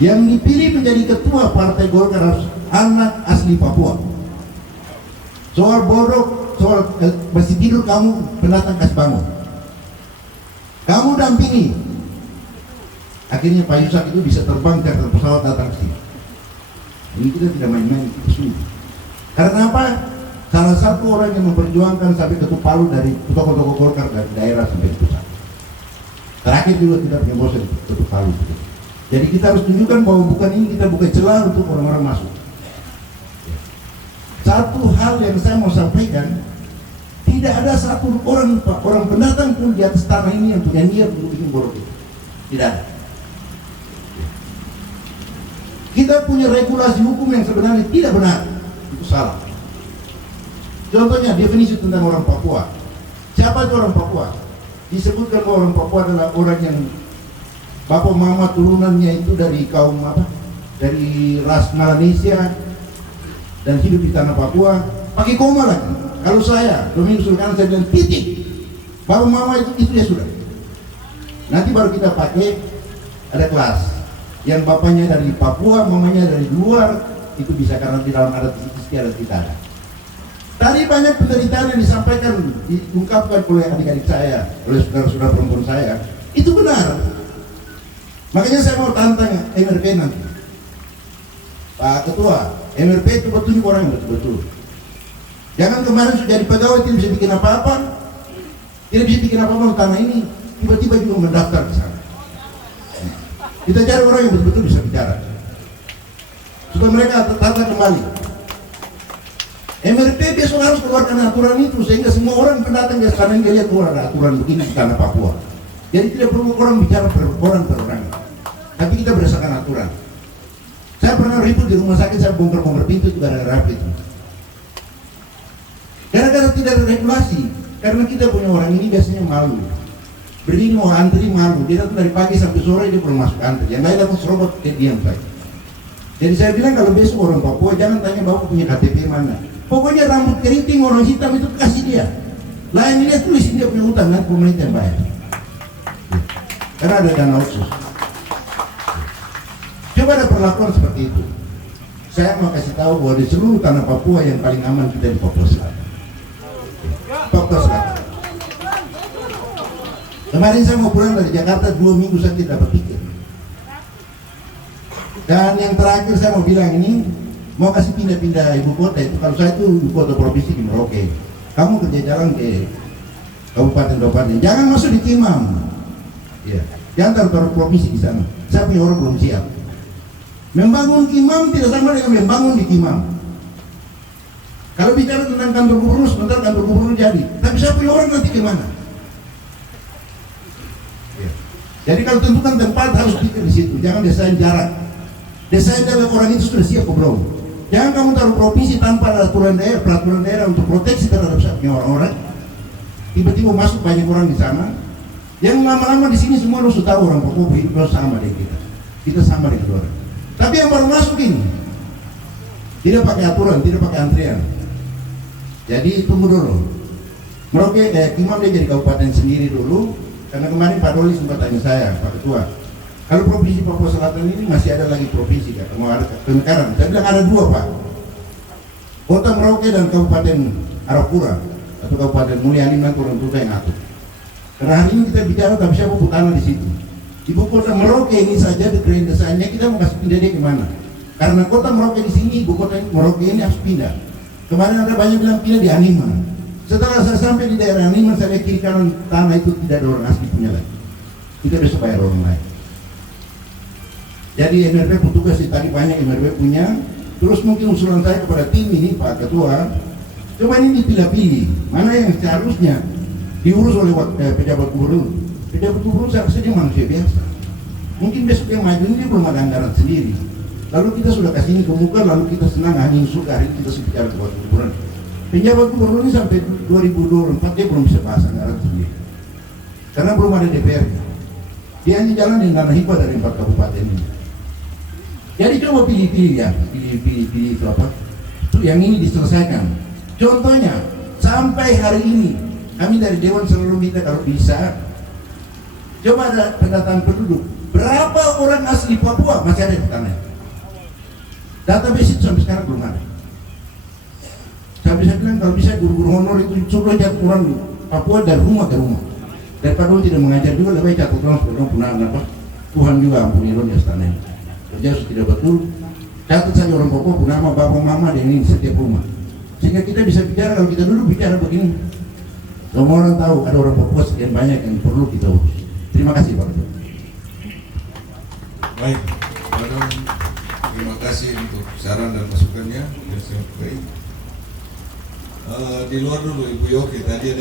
Yang dipilih menjadi ketua Partai Golkar harus anak asli Papua. Soal bodoh, soal masih tidur kamu, pendatang kasih bangun. Kamu dampingi. Akhirnya Pak Yusak itu bisa terbang ke pesawat datang ke sini. Ini kita tidak main-main, itu sungguh. Karena apa? Salah satu orang yang memperjuangkan sampai ketuk palu dari tokoh-tokoh Golkar dari daerah sampai pusat. Terakhir juga kita punya bosan ketuk palu. Jadi kita harus tunjukkan bahwa bukan ini kita buka celah untuk orang-orang masuk. Satu hal yang saya mau sampaikan, tidak ada satu orang pendatang pun di atas tanah ini yang punya niat untuk bikin bodoh itu. Tidak ada. Kita punya regulasi hukum yang sebenarnya tidak benar, itu salah. Contohnya definisi tentang orang Papua. Siapa itu orang Papua? Disebutkan bahwa orang Papua adalah orang yang bapak mama turunannya itu dari kaum apa? Dari ras Melanesia dan hidup di tanah Papua. Pakai koma lagi. Kalau saya, Dominus Sulkan, saya bilang titik. Bapak mama itu ya sudah. Nanti baru kita pakai ada kelas. Yang bapaknya dari Papua, mamanya dari luar, itu bisa karena di dalam adat istiadat kita ada. Tadi banyak penderitaan yang disampaikan, diungkapkan oleh adik-adik saya, oleh saudara-saudara perempuan saya. Itu benar. Makanya saya mau tantang MRP nanti. Pak Ketua, MRP itu tunjuk orang yang betul-betul. Jangan kemarin sudah jadi pegawai tidak bisa bikin apa-apa, tidak bisa bikin apa-apa di tanah ini, tiba-tiba juga mendaftar ke sana. Kita cari orang yang betul-betul bisa bicara, supaya mereka tata kembali. MRP besok harus keluarkan aturan itu sehingga semua orang pendatang ke sana dia lihat keluar ada aturan begini di tanah Papua. Jadi tidak perlu orang bicara orang per orang, tapi kita berdasarkan aturan. Saya pernah ribut di rumah sakit, saya bongkar-bongkar pintu itu gara-gara apa itu? Gara-gara tidak ada regulasi. Karena kita punya orang ini biasanya malu. Berdiri mau antri malu. Dia datang dari pagi sampai sore dia belum masuk antri. Yang lain datang serobot dia diam saja. Jadi saya bilang kalau besok orang Papua jangan tanya bapak punya KTP mana. Pokoknya rambut keriting orang hitam itu kasih dia. Lain dia tulis dia punya utang nanti pemerintah yang bayar. Karena ada dana khusus. Coba ada perlakuan seperti itu. Saya mau kasih tahu bahwa di seluruh tanah Papua yang paling aman kita di Papua Selatan. Papua Selatan. Kemarin saya mau pulang dari Jakarta 2 minggu saya tidak berpikir. Dan yang terakhir saya mau bilang ini, mau kasih pindah-pindah ibu kota itu. Kalau saya itu ibu kota provinsi di Merauke. Kamu kerja jalan ke kabupaten-kabupaten. Jangan masuk di Kimam. Ya, jangan taruh provinsi di sana. Saya punya orang belum siap. Membangun Kimam tidak sama dengan membangun di Kimam. Kalau bicara tentang kantor gubernur, sebentar kantor gubernur jadi. Tapi saya punya orang nanti kemana? Ya. Jadi kalau tentukan tempat harus pikir di situ. Jangan desain jarak. Desain dari orang itu sudah siap belum? Jangan kamu taruh provinsi tanpa ada aturan daerah, peraturan daerah untuk proteksi terhadap orang-orang. Tiba-tiba masuk banyak orang di sana. Yang lama-lama di sini semua harus tahu orang Papua hidup sama dengan kita. Kita sama dengan orang. Tapi yang baru masuk ini tidak pakai aturan, tidak pakai antrian. Jadi tunggu dulu. Merauke Kimam dia jadi kabupaten sendiri dulu. Karena kemarin Pak Doli sempat tanya saya, Pak Ketua, kalau provinsi Papua Selatan ini masih ada lagi provinsi kan? Mau ada pemekaran? Saya bilang ada 2 Pak. Kota Merauke dan Kabupaten Arapura atau Kabupaten Mulyani nanti orang tua yang atur. Karena hari ini kita bicara tapi siapa tanah di situ. Ibu kota Merauke ini saja di grand desainnya kita mau kasih pindah dia kemana? Karena kota Merauke di sini, ibu kota Merauke ini harus pindah. Kemarin ada banyak bilang pindah di Anima. Setelah saya sampai di daerah Anima, saya lihat kiri kanan tanah itu tidak ada orang asli punya lagi. Kita besok bayar orang lain. Jadi MRP petugas tadi banyak MRP punya. Terus mungkin usulan saya kepada tim ini Pak Ketua, coba ini dipilih-pilih mana yang seharusnya diurus oleh pejabat gubernur. Pejabat gubernur seharusnya manusia biasa. Mungkin besok yang maju ini belum ada anggaran sendiri. Lalu kita sudah kasih ini ke muka, lalu kita senang angin suka hari ini kita bicara ke gubernur. Pejabat gubernur ini sampai 2024 dia belum bisa bahas anggaran sendiri. Karena belum ada DPR. Dia hanya jalan dengan dana hibah dari 4 kabupaten ini. Jadi coba pilih-pilih ya, pilih itu apa? Itu yang ini diselesaikan. Contohnya, sampai hari ini kami dari Dewan selalu minta kalau bisa, coba ada pendataan penduduk. Berapa orang asli Papua masih ada di tanah? Database itu sampai sekarang belum ada. Sampai saya bilang kalau bisa guru-guru honor itu suruh catat orang Papua dari rumah ke rumah. Daripada orang tidak mengajar juga lebih catat orang supaya orang punah apa? Tuhan juga ampuni orang di istana ini. Kerja tidak betul. Catat saja orang Papua punah nama bapak mama dan ini setiap rumah. Sehingga kita bisa bicara, kalau kita dulu bicara begini, semua orang tahu ada orang Papua sekian banyak yang perlu kita urus. Terima kasih Pak Ketua. Baik, terima kasih untuk saran dan masukannya. Di luar dulu Ibu Yogi tadi ada